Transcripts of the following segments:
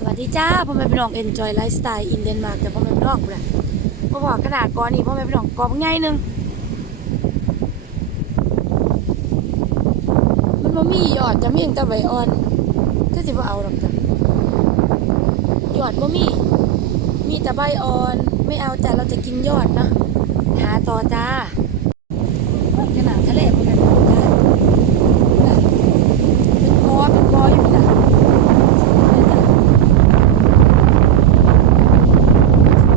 สวัสดีจ้าพ่อแม่พี่น้อง enjoy lifestyle in Denmark แต่พ่อแม่พี่น้องกูแหละพ่อบอกขนาดก้อนนี้พ่อแม่พี่น้องกองใหญ่หนึงมันบ่มียอดจะมีแต่ใบอ่อนก็สิบ่เอาหรอกจ้ะยอดบ่มี มีแต่ใบอ่อน ไม่เอาจ้ะเราจะกินยอดนะหาต่อจ้าขนาดทะเลพ่อแม่พี่น้องจ้าน่ะเป็นกอเป็นกออยู่นี่นะเนี่ยจ้ะ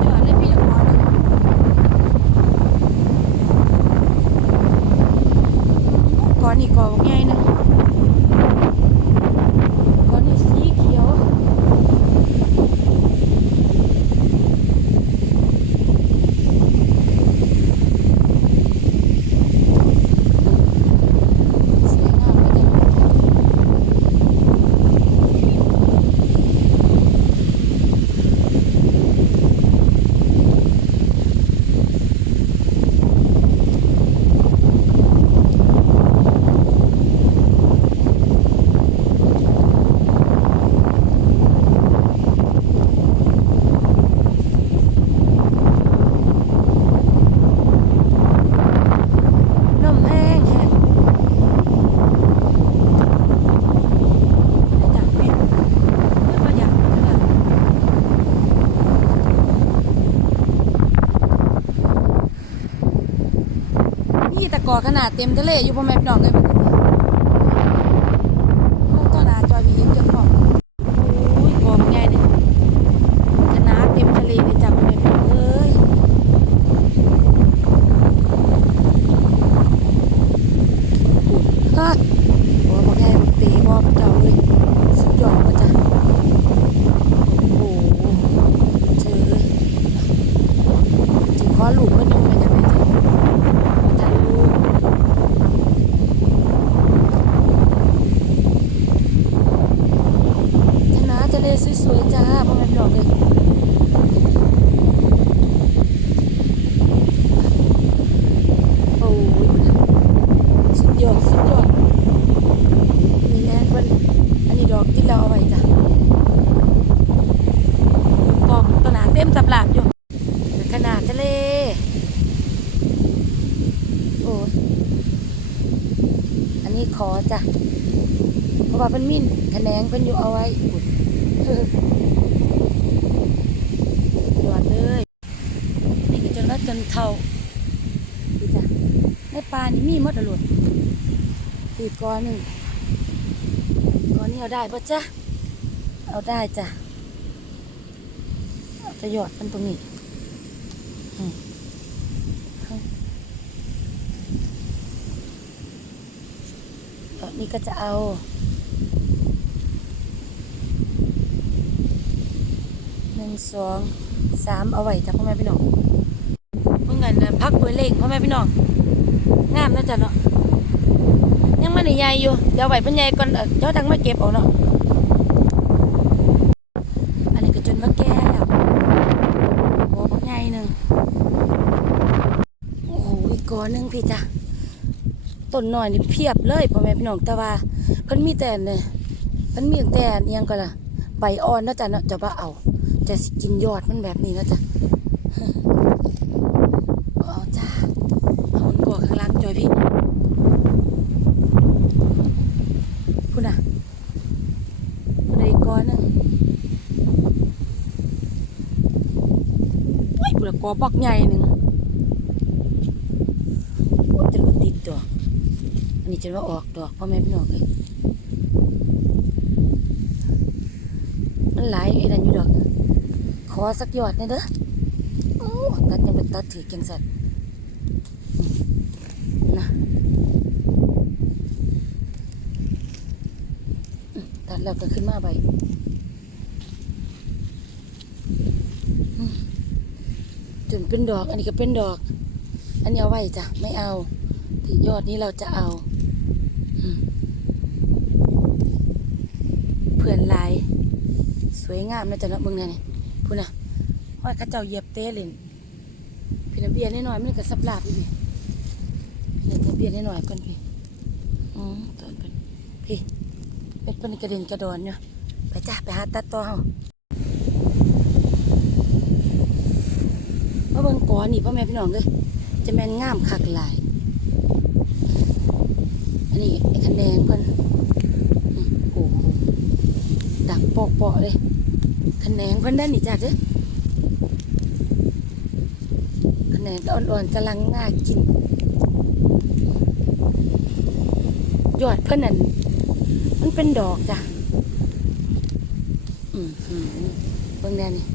ยอดเลยพี่ละครเลยก้ อนนี่ก่อบอกง่ายหนึงก้อนนี่สีเขียวสวยงามเลยจ้ะลมแห้งแห้งจับพี่ไม่ประหยัดขนาดนี่ตะก อขนาดเต็มทะเลอยู่พ่อแม่พี่น้องเลยลูกต้นอาจอยมีเอ็มจนพอโอ้ยกอมันใหญ่เลยขนาดเต็มทะเลเลยจ้ะพ่อแม่พี่น้องเอ้ย ก็หัวบอกแกบอกตีบอกเจ้าเลยสุดยอดมาจ้ะโอ้โหเจอเลยจีขอลูกก็ดูมาจากไหนจ้ะมาจ้ะลูกชนะจะเลยสวยๆจ้าพ่อแม่พี่น้องเลยโอ้ย สุดยอดสุดยอดนี่นะมันอันนี้ดอกที่เราเอาไว้จ้ะกอบต้นหนาเต็มตับหลาบอยู่ขนาดทะเล โอ้ยอันนี้ขอจ้ะ เพราะว่าเป็นมินแขน งเป็นอยู่เอาไว้อุดเออยอดเลยนี่ก็จนว่าจนเท่าดูจ้ะในป่านี่มีหมดอะหลดตีกอหนึ่งกอนี้เอาได้ปะจ๊ะ เอาได้จ้ะเอาจะหยอดมันตรงนี้อืมดอกนี้ก็จะเอา นึ่งสองสามเอาไว้จ้ะพ่อแม่พี่น้องเมื่อไงนะพักเบอร์เล่งพ่อแม่พี่น้องงามนะจ๊ะเนาะยังมันใหญ่อยู่เดี๋ยวไวเป็นใหญ่ก่อนเอ่อเดี๋ยวดังมาเก็บเอาเนาะอันนี้ก็จนมาแก่แล้วโอ้ใหญ่หนึ่งโอ้โหอีกกอนหนึ่งพี่จ้ะต้นหน่อยนี่เพียบเลยพ่อแม่พี่น้องแต่ว่าเพิ่นมีแต่เนี่ยเพิ่นมีแต่อันเอียงก็ล่ะใบอ่อนนะจ๊ะเนาะจะว่าเอา จะกินยอดมันแบบนี้นะจ๊ะเอาจ้าเอามันกลัวข้างล่างจอยพี่พูดนะพูดอีกก้อนหนึ่งว้ยพูดละกอปักใหญ่หนึ่งโอ้ยจะมาติดดอกอันนี้จะว่าออกดอกพ่อแม่พี่น้องเลยมันหลายไอ้นั่นอยู่ดอก อสักยอดหนี่อยเด้อตัดยังเป็นตัดถือเก่งสัตว์นะตัดแล้วก็ขึ้นมาใบจนเป็นดอกอันนี้ก็เป็นดอก อันนี้เอาไว้จ้ะไม่เอาที่ยอดนี้เราจะเอาเพื่อนลาย สวยงามนะจ๊ะเนาะเบิ่งแน่นี่ คุณนะห้อยข้าเจ้าเย็บเต้เลยพี่นะเบียนหน่อยมันกับสับลาบพี่พี่นะเบียนหน่อยก่อนพี่อือตอนเป็นพี่เป็นเป็นกระเด็นกระดอนเนาะไปจ้าไปหาตัดต่อเฮามาเบิ่งก่อนนี่พ่อแม่พี่น้องเลยจะแม่นง่ามคักลาย อันนี้ไอ้คะแนนเพิ่นโอ้โหดักปอกๆเลย คะแนนเพิ่นได้นี่จ้ะเด้อคะแนนก็อ่อนๆกำลังน่ากินยอดเพิ่นนั่นมันเป็นดอกจ้ะอืมหืมเบิ่งแน่นี่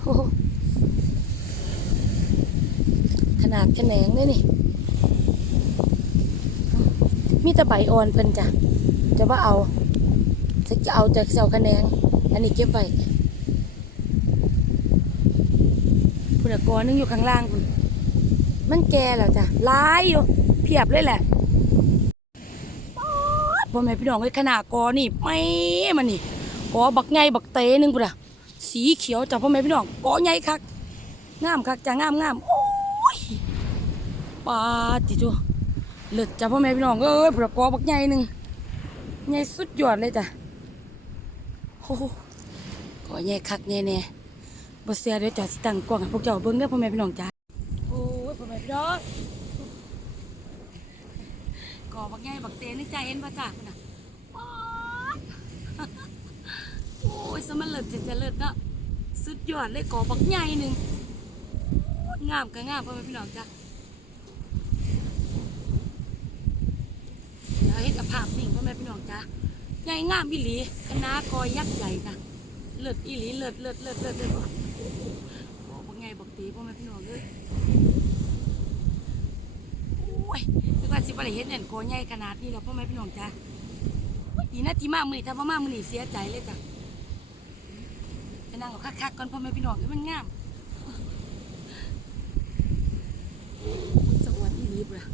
โอ้โหขนาดแขนงเลยนี่ มีแต่ใบอ่อนเพิ่นจ้ะจะว่าเอาจะเอาจากเสาคะแนง อันนี้เก็บไว้พุ่นนะกอนึงอยู่ข้างล่างพุ่นมันแก่แล้วจ้ะหลายอยู่เพียบเลยแหละพ่อแม่พี่น้องเอ้ยขนาดกอนี่ไม่มันนี่กอบักไงบักเตหนึงพุ่นอะสีเขียวจ้ะพ่อแม่พี่น้องกอใหญ่คักงามคักจ้ะงามงามโอ้ยปาติจูเลิศจ้ะพ่อแม่พี่น้องเอ้ยพุ่นอะกอบักใหญ่หนึงใหญ่สุดยอดเลยจ้ะ โอ้โหกอใหญ่คักแน่แน่บ่เสียเดี๋ยวจอดสิตังกล้องให้พวกเจ้าเบิ่งเด้อพ่อแม่พี่น้องจ้ะโอ้ยพ่อแม่พี่น้องกอบักใหญ่บักเตนึกใจเห็นป่ะจ้าคุณน่ะโอ้ยสมันเลิศจะจะเลิศเนาะสุดยอดเลยกอบักใหญ่หนึ่งงามก็งามพ่อแม่พี่น้องจ้าแล้วเห็นกับภาพนิ่งพ่อแม่พี่น้องจ้า ใหญ่งามอีหลีคณะกอยักษ์ใหญ่จ้ะเลิศอีหลีเลิศเลิศเลิศเลิศเลิศกอบักใหญ่บักเตพ่อแม่พี่น้องเลยโอ้ยนึกว่าสิบ่ได้เห็นเน่นโกใหญ่ขนาดนี้แล้วพ่อแม่พี่น้องจ้าดีนะที่มามื้อนี้ถ้าบ่มามื้อนี้เสียใจเลยจ้ะไปนั่งเอาคักๆก่อนพ่อแม่พี่น้องให้มันงามสวัสดีลีบล่ะ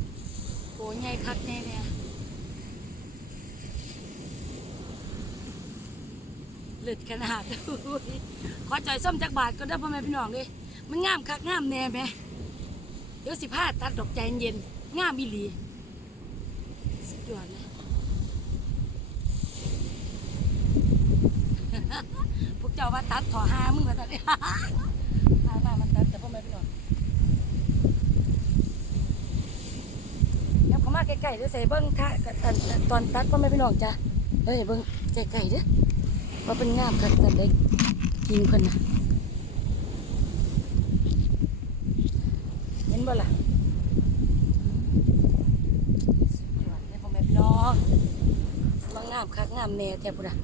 โกใหญ่คักแน่เนี่ย เลือดขนาดขอจอยส้มจักบาทก็ได้พ่อแม่พี่น้องเลยมันงามคักงามแน่แหมเดี๋ยวสิพาตัดดอกใจเย็นงามอีหลีสุดยอดเลยพวกเจ้าว่าตัดถอหามึงมาตัดมามามาตัดแต่พ่อแม่พี่น้องแล้วเขามาใกล้ๆเดี๋ยวใส่เบิ้งท่าตอนตอนตัดพ่อแม่พี่น้องจ้ะเฮ้ยเบิ้งใกล้ๆเด้อ ว่าเป็นงามคักตันเลยกินคนนะเห็นบ่ล่ะสุดยอดเลยพ่อแม่พี่น้องมางามคักงามแน่แท้พุ่นน่ะ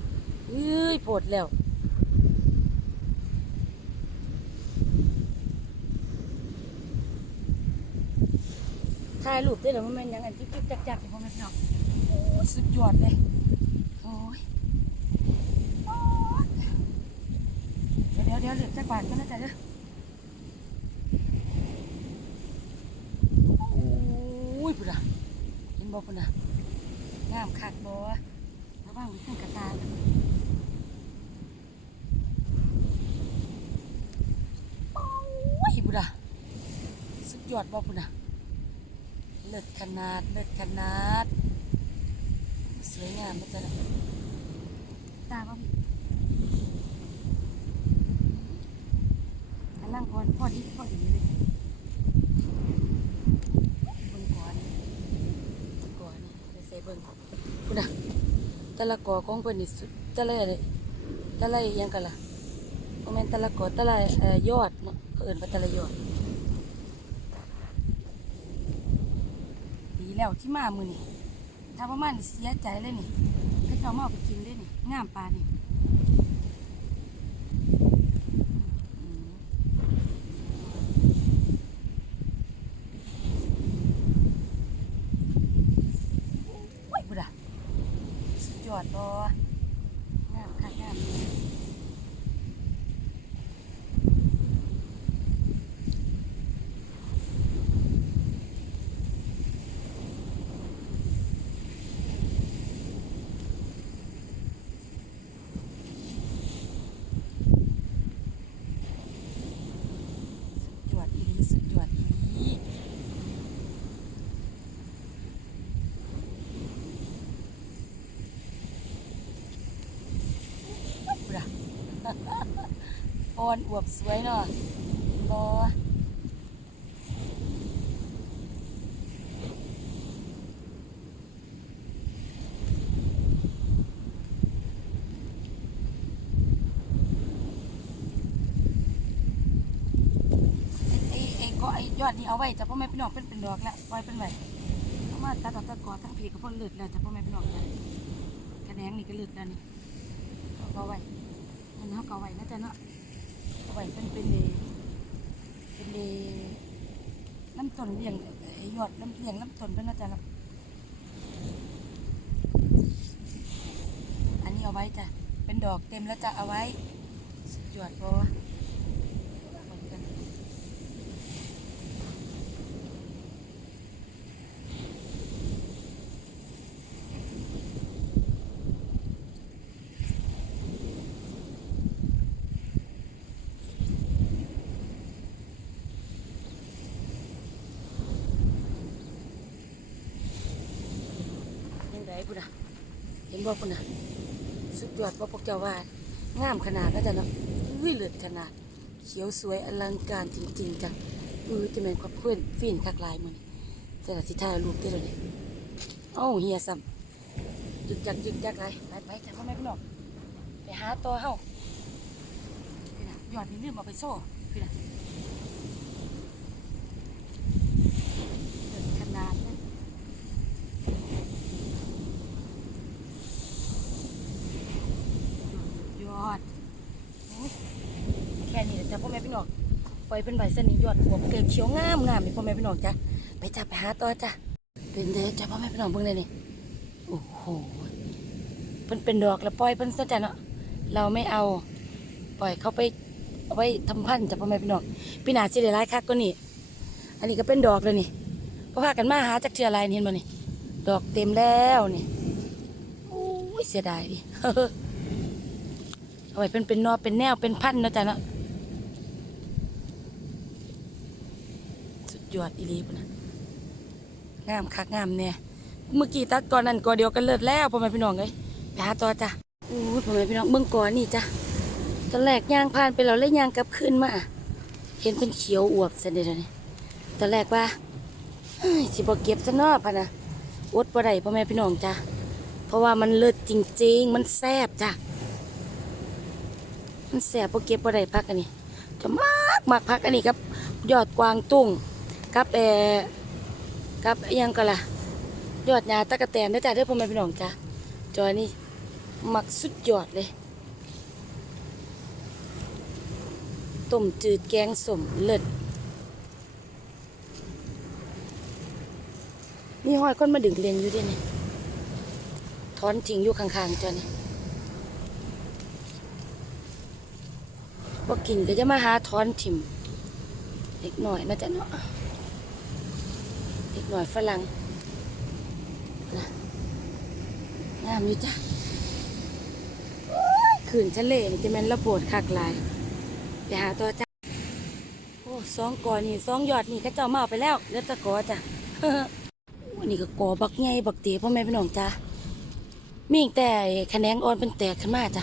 เอ้ยโพดแล้วถ่ายรูปได้แล้วมันแม่นยังอันจิ๊บๆจักๆพ่อแม่พี่น้องโอ้สุดยอดเลยโอ้ยโอ๊ยเดี๋ยวเดี๋ยวเดี๋ยวจักบาทก็น่าจะเด้อโอ้ยพุ่นน่ะเห็นบ่พุ่นน่ะงามคักบ่ระวังขึ้นกระตาโอ้ยพุ่นน่ะสุดยอดบ่พุ่นน่ะเลิศขนาดเลิศขนาด สวยงามนะจ๊ะน่ะตาบ่พี่อันนั่งก่อนพอดีพอดีเลยเบิ่งก่อน ก่อนไปใส่เบิ่งคุณนะแต่ละกอของเพิ่นนี่สุดแต่ละเลยแต่ละยังกันล่ะก็แม่นแต่ละกอแต่ละยอดเนาะเอิ้นว่าแต่ละยอดดีแล้วที่มามื้อนี้ถ้าประมาณเสียใจเลยนี่เขาเจ้ามาเอาไปกินเลยนี่งามปลานี่นี่อืมโอ้ยพุ่นน่ะสุด ยอดบ่งามค่ะงาม อ่อนอวบสวยเนาะรอก็ไยอดนี้เอาไว้จะพ่อแม่พี่น้องเป็นเป็นดอกละไว้เป็นไว้เพราะว่าตาดอกตะกอทั้งผีก็พ่นหลุดแล้วจะพ่อแม่พี่น้องจ้ะกระแขนงนี่ก็หลุดแล้วนี่ก็ไว้ เขาก็เอาไว้นะจ๊ะเนาะเอาไว้เป็นเป็นเลเป็นเลน้ำต้นเลี้ยงหยอดน้ำเลี้ยงน้ำต้นเป็นนะจ๊ะเนาะอันนี้เอาไว้จ้ะเป็นดอกเต็มแล้วจะเอาไว้สุดยอดพอาะว่า ยังไง พุ่นอะ เห็นบ่พุ่นอะ สุดยอดบ่พวกเจ้าว่างามขนาดนะจ๊ะเนาะอุ้ยเลิศขนาด เขียวสวยอลังการจริง ๆจ้ะเออจะเป็นความเพื่อนฟินคักลายมือนี้จะละสิถ่ายรูปได้เลยเอ้าเฮียซ้ำจุดจักจุดจักไรไปไปจ้ะพ่อแม่พี่น้องไปหาตัวเฮาพี่น่ะยอดนี่ลืมเอาไปโซ่พี่น่ะเลิศขนาดนั้น ยอดโอ้ยแค่นี้แหละจ้ะพ่อแม่พี่น้อง ปล่อยเป็นใบสนิยอดหัวเกลือเขียวงามงามนี่พ่อแม่พี่น้องจ้ะไปจ้ะไปหาต่อจ้ะเป็นเด้อจ้ะพ่อแม่พี่น้องเบิ่งเลยนี่โอ้โหเพิ่นเป็นดอกแล้วปล่อยเพิ่นซะจ้ะเนาะเราไม่เอา ปล่อยเขาไปเอาไว้ทำพันธุ์จ้ะพ่อแม่พี่น้องพี่นาสิได้ายคักก็นี่อันนี้ก็เป็นดอกเลยนี่ก็พากันมาหาจักเทื่ออะไรนี่เห็นบ่นี่ดอกเต็มแล้วนี่โอ้ยเสียดายดิเอาไว้เป็นเป็นนอเป็นแนวเป็นพันธุ์เนาะจ๊ะเนาะสุด ยอดอีลีปนะงามคักงามเนี่ยเมื่อกี้ตัดก่อนนั้นก่อนเดียวกันเลิศแล้วพ่อแม่พี่น้องเลยไปหาต่อจ้ะอู้พ่อแม่พี่น้องเมืองก่อนนี่จ้ะตอนแรกย่างผ่านไปเราเลยย่างกลับขึ้นมาเห็นเป็นเขียวอวบเสนเดยวนี้ตอนแรกว่าสิบ่เก็บซะนาพะนะอดบ่ได้พ่อแม่พี่น้องจ้ะเพราะว่ามันเลิศจริง ๆ มันแซ่บจ้ะมันแสบพอเก็บบ่ได้พักอันนี้จะมากมากพักอันนี้ครับ ยอดกวางตุ้ง กับเอกับยังก็ล่ะยอดยาตะกะแตนเด้จ้าเด้พ่อแม่พี่น้องจ้าจอยนี่มักสุดยอดเลยต้มจืดแกงสมเลิศนี่ห้อยคนมาดึงเรียนอยู่ด้วยนี่ถอนทิ้งอยู่ข้างๆจอยนี่บ่กินก็จะมาหาทอนถิ่มเด็กหน่อยนะจ๊ะเนาะ เด็กหน่อยฝรั่งนะงามอยู่จ้ะขืนทะเลนี่จะแม่นระโบดคักลายไปหาตัวจ้ะโอ้สองกอนี่สองยอดนี่ก็เจ้ามาไปแล้วเลือแตะกอจ้ะโอ้นี่ก็กอบักใหญ่บักเต๋พ่อแม่พี่น้องจ้ะมีอีกแต่แขนงอ่อนเป็นแตกขึ้นมาจ้ะ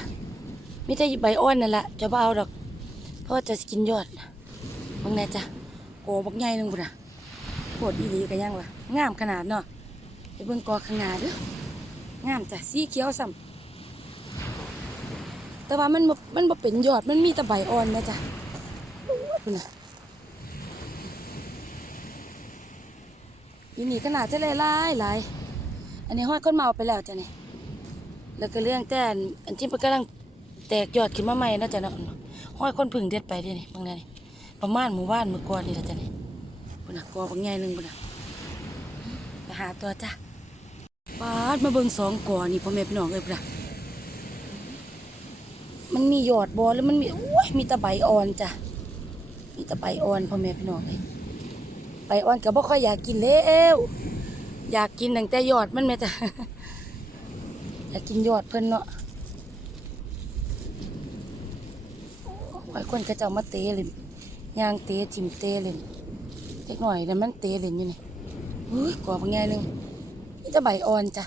มีแต่ใบอ่อนนั่นแหละจะเอาดอกเพราะว่าจะกินยอดบางแน่จ้ะโกบักใหญ่หนึงพุ่นน่ะ โคตรอีหลีกันยังวะงามขนาดเนาะไปเบิ่งกอข้างหน้าเด้องามจ้ะสีเขียวซ้ำแต่ว่ามันมันบ่เป็นยอดมันมีแต่ใบอ่อนนะจ้ะโอ้ยพุ่นน่ะอีนี่ขนาดจะลยหลายหลายอันนี้ห้อยคนเมาไปแล้วจ้ะนี่แล้วก็เรื่องแต่อันอันที่มันกำลังแตกยอดขึ้นมาใหม่นะจ้ะเนาะห้อยคนพึ่งเด็ดไปดินี่บางแน่นี่ประมาณหมู่บ้านเมื่อก่อนนี่ละจ้ะนี่ น่ะกอบางแง่หนึ่งปุ่น่ะไปหาตัวจ้ะปาดมาเบิ่งสองกอนี่พ่อแม่พี่น้องเอ้ยปุ่น่ะมันมียอดบอแล้วมันมีโอ้ยมีตะใบอ่อนจ้ะมีตะใบอ่อนพ่อแม่พี่น้องเอ้ยใบอ่อนก็บ่ค่อยอยากกินแล้วอยากกินตั้งแต่ยอดมันแม่จ้ะอยากกินยอดเพิ่นเนาะไอ้คนก็จะเอามาเตะเลยยางเตะจิ้มเตะเลย เล็กหน่อยนะมันเตะเลยอยู่นี่เฮ้ยกว่าบางไงหนึ่งนี่จะใบอ่อนจ้ะ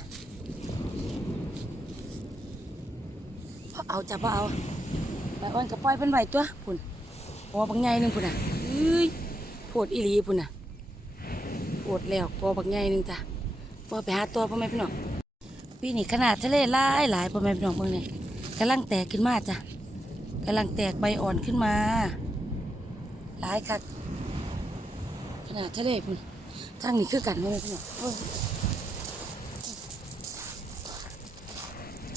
พอเอาจ้ะพอเอาใบอ่อนก็ปล่อยเป็นใบตัวพุ่นกว่าบางไงหนึ่งพุ่นอะเฮ้ยโพดอีหลีพุ่นอะโพดแล้วกว่าบางไงหนึ่งจ้ะพอไปหาตัวพ่อแม่พี่น้องปีนี้ขนาดทะเลหลายหลายพ่อแม่พี่น้องเมืองนี่กำลังแตกขึ้นมาจ้ะกำลังแตกใบอ่อนขึ้นมา หลายคัก ขนาดทะเลพุ่นทางนี้คือกันเลยพี่น้องโอ้ย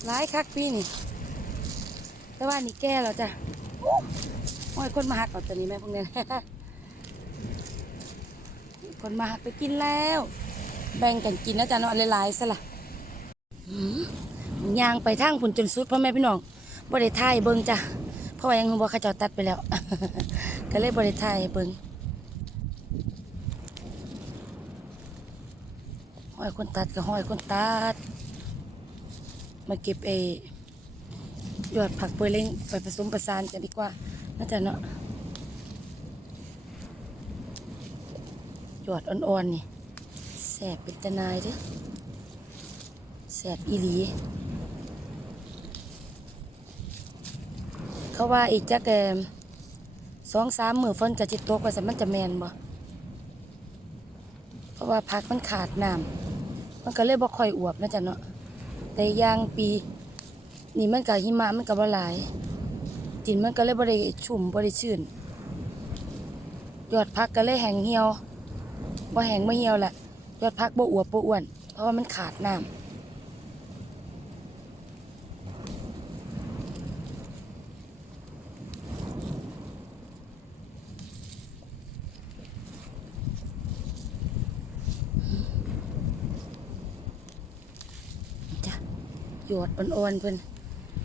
หลายคักปีนี่ แต่ว่านี่แก่แล้วจ้ะโอ้ยคนมาหักเอาตัวนี้แม่พวกเนี้ยคนมาหักไปกินแล้ว แบ่งกันกินนะจ๊ะเนาะหลายๆซะละยางไปทางพุ่นจนสุดพ่อแม่พี่น้องบ่ได้ถ่ายเบิ่งจ้ะเพราะว่ายังบ่เขาเจ้าตัดไปแล้ว ก็เลยบ่ได้ถ่ายเบิ่ง ห้อยคนตัดก็ห้อยคนตัด มาเก็บเอยอดผักเปลือยเล้งไปผสมประสานกันดีกว่าน่าจะเนาะยอดอ่อนๆนี่แสบเป็นตะนายเด้อแสบอีหลี เขาว่าอีกจักแกมสองสามมือฝนจะจิตตกว่าสมันจะแมนบ่เพราะว่าพักมันขาดน้ำ มันก็เลยบ่ค่อยอวบนะจ๊ะเนาะแต่ยางปี นี่มันก็หิมะมันก็บบ่หลายดินมันก็เลยบ่ได้ชุ่มบ่ได้ชื้นยอดพักก็เลยแห้งเหี่ยวบ่แห้งบ่เหี่ยวแหละยอดพักบ่อวบบ่อ้วนเพราะว่ามันขาดน้ำ ยอดอ่อนๆเพิ่น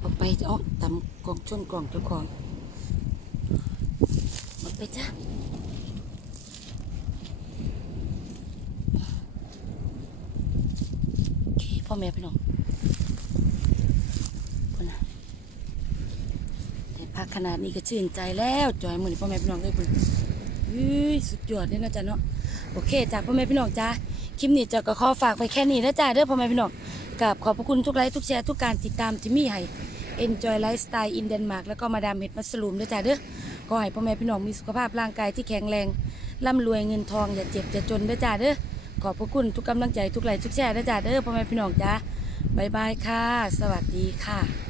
เอาไปเอาตำกล่องชนกล่องเจ้าของเอาไปจ้ะโอเคพ่อแม่พี่น้องคนนะแต่พักขนาดนี้ก็ชื่นใจแล้วจอยมือนพ่อแม่พี่น้องเลยคุณเฮ้ยสุดยอดเลยนะจ๊ะเนาะโอเคจากพ่อแม่พี่น้องจ้าคลิปนี้จะก็ขอฝากไปแค่นี้นะจ๊ะเด้อพ่อแม่พี่น้อง กับขอบพระคุณทุกไลค์ทุกแชร์ทุกการติดตามที่มีให้ Enjoy Lifestyle in Denmark แล้วก็มาดามเห็ดมัสลูมด้วยจ้าเด้อขอให้พ่อแม่พี่น้องมีสุขภาพร่างกายที่แข็งแรงร่ำรวยเงินทองอย่าเจ็บอย่าจนด้วยจ้าเด้อขอบพระคุณทุกกำลังใจทุกไลค์ทุกแชร์ด้วยจ้าเด้อพ่อแม่พี่น้องจ้าบายบายค่ะ สวัสดีค่ะ